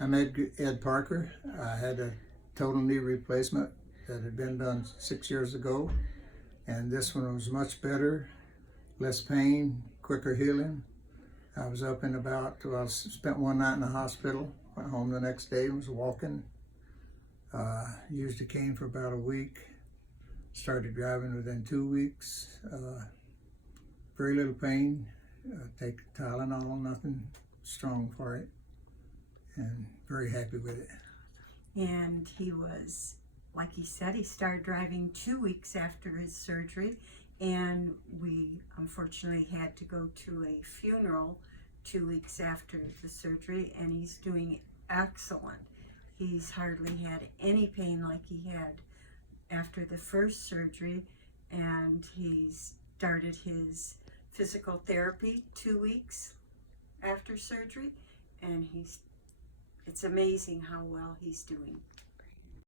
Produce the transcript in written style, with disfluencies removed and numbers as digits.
I'm Ed Parker. I had a total knee replacement that had been done 6 years ago, and this one was much better, less pain, quicker healing. I was up and about. Well, I spent one night in the hospital, went home the next day, was walking, used a cane for about a week, started driving within 2 weeks, very little pain, take Tylenol, nothing strong for it, and very happy with it. And he was, like he said, he started driving 2 weeks after his surgery, and we unfortunately had to go to a funeral 2 weeks after the surgery, and he's doing excellent. He's hardly had any pain like he had after the first surgery, and he started his physical therapy 2 weeks after surgery, and it's amazing how well he's doing.